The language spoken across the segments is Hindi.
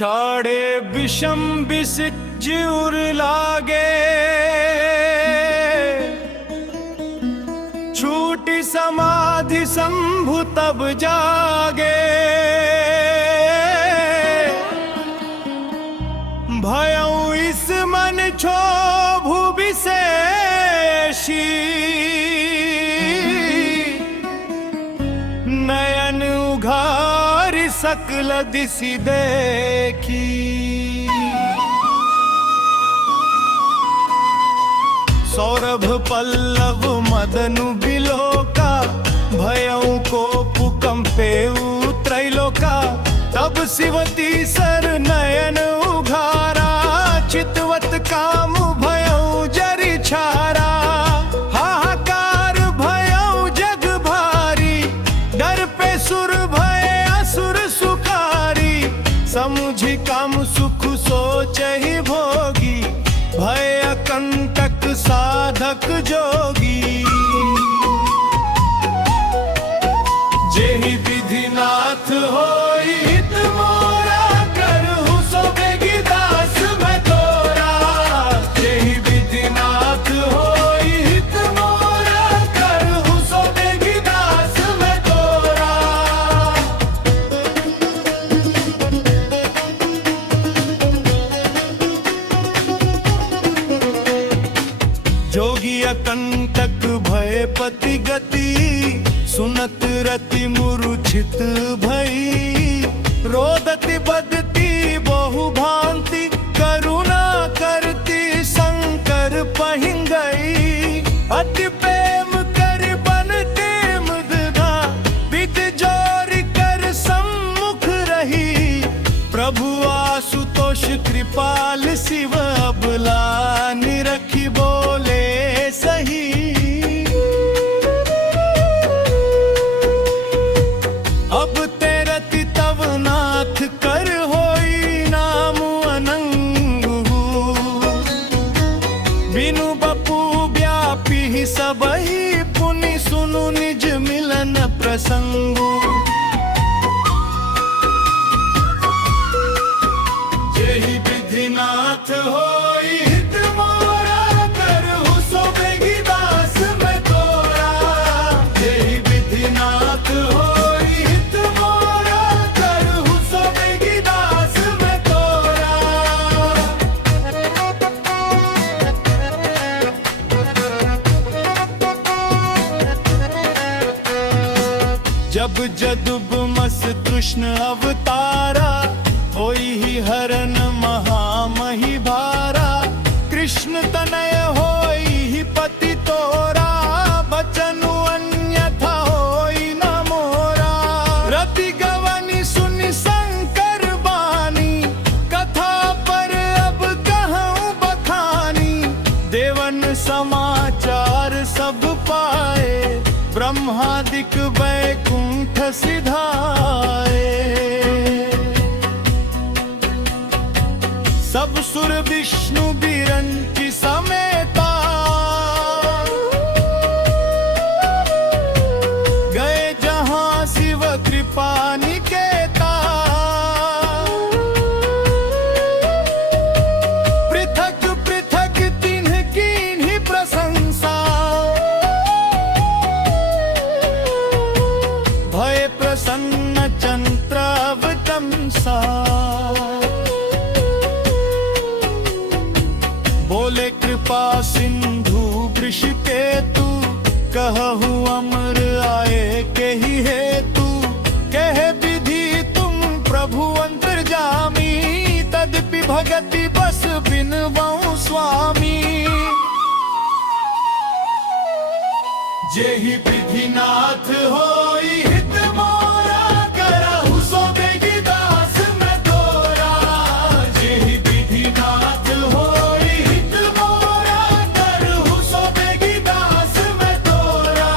छाड़े विषम विसिज उर लागे, छूटी समाधि शंभु तब जागे। भयउ इस मन क्षोभु विशेषी, नयन उघार सकल दिशि देखी। सौरभ पल्लव मदनु बिलोका, भयउ कोप कंपेउ त्रैलोका। तब शिवती सर नयन उघारा, चितवत काम भयउ जरि छारा। हाहाकार भयउ जग भारी, डर पे सुर भय असुर सुखारी। समुझि काम सुख सोचहि भोगी, भय कंटक साधक जोगी। जेहि विधिनाथ होई हित मोरा, करहु सो बेगी दास मैं तोरा। जेहि विधिनाथ होई हित मोरा, करहु सो बेगी दास मैं तोरा। जोगी अकंटक भय पति गति, सुनत रति मूर्छित भई। रोदति बदती बहु भांति, करुणा करती शंकर पहिंगई। अति प्रेम कर बन टेम दधा, विद जोर कर सम्मुख रही। प्रभु आशुतोष कृपाल शिव अबला, निरखी बोले सही। अब तेरति तव नाथ कर होई नाम अनंगु। बिनु बपु व्यापी सबहि, पुनि सुनु निज मिलन प्रसंगु। जेहि विधिनाथ होई हित मोरा, करहु सो बेगी दास मैं तोरा। जेहि विधिनाथ होई हित मोरा, करहु सो बेगी दास मैं तोरा। जब जदुब मस कृष्ण अवतारा, होई ही हरन महामहि भारा। कृष्ण तनय होई ही पति तोरा, बचनु अन्यथा होई न मोरा। रति गवनी सुनि शंकर बानी, कथा पर अब कहूँ बखानी। देवन समाचार सब पाए, ब्रह्मादिक वैकुंठ सिधाए। सब सुर विष्णु बिरंचि समेता, गए जहां शिव कृपा निकेता। पृथक पृथक तिन्ह कीन्ही प्रशंसा, भय प्रसन्न चंद्राव तमसा। बोले कृपा सिंधु वृषकेतु, कहहु अमर आए के ही हेतु। कहे विधि तुम प्रभु अंतर्जामी, तदपि भगति बस बिनवऊँ स्वामी। जेहि विधिनाथ होई हित मोरा, करहु सो बेगी दास मैं तोरा। जेहि विधिनाथ होई हित मोरा, करहु सो बेगी दास मैं तोरा।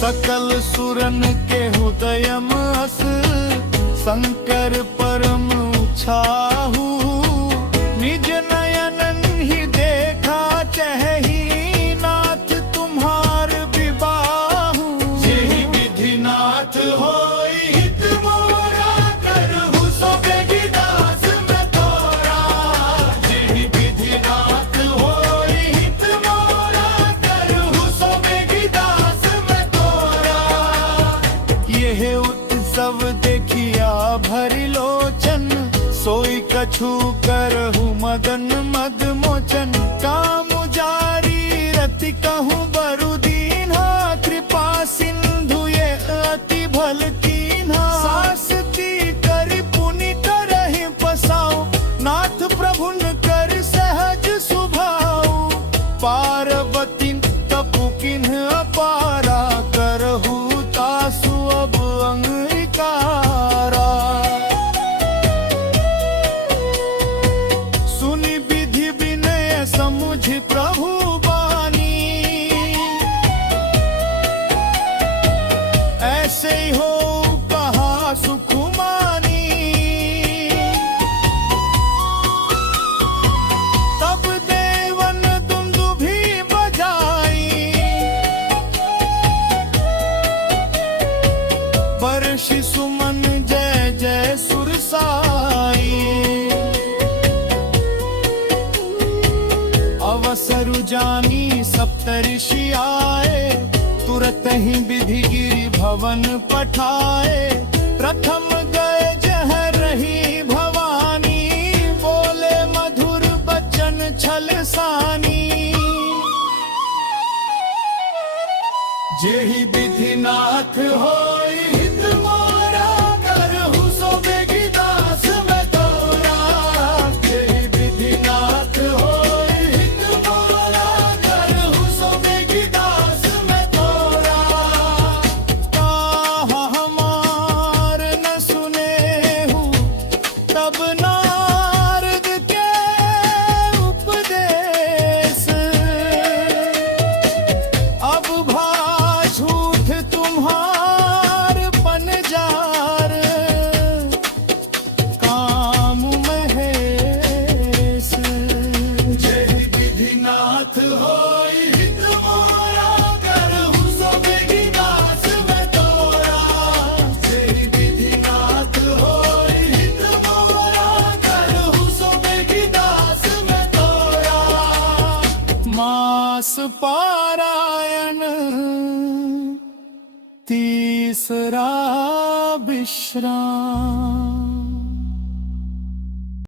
सकल सुरन के हृदयम अस, शंकर परम छाहू। निज नयनन ही देखा चहही, नाथ छू करहु मदन मद मोचन काम जारी रति कहूँ बरु दीन्हा कृपा सिंधु ये अति भल कीन्हा सासती करि पुनि करहि पसाऊ नाथ प्रभुन कर सहज सुभाऊ पार्वती तपु किन्ह अपारा करहु तासु अब अंगीकारा सुनि विधि विनय समुझ प्रभु बानी ऐसे ही हो कहा सुख मानी तब देवन दुंदुभी बजाई वर्षि सुमन जय जय सुरसाई अवसरु जानी सप्तऋषि आए तुरत ही विधि गिरि भवन पठाए प्रथम गए जह रही भवानी बोले मधुर बचन छल सानी जेहि विधि नाथ होई हित मोरा करहु सो बेगी दास मैं तोरा जेहि विधि नाथ होई हित मोरा करहु सो बेगी दास मैं तोरा कहा हमार न सुनेहु तब नारद के उपदेश अब झूठ तुम्हार पनजार काम महेश जेहि विधि नाथ होई हित मोरा करहु सो बेगी दास मैं तोरा जेहि विधि नाथ होई हित मोरा करहु सो बेगी दास मैं तोरा मास पारायण तीसरा विश्राम।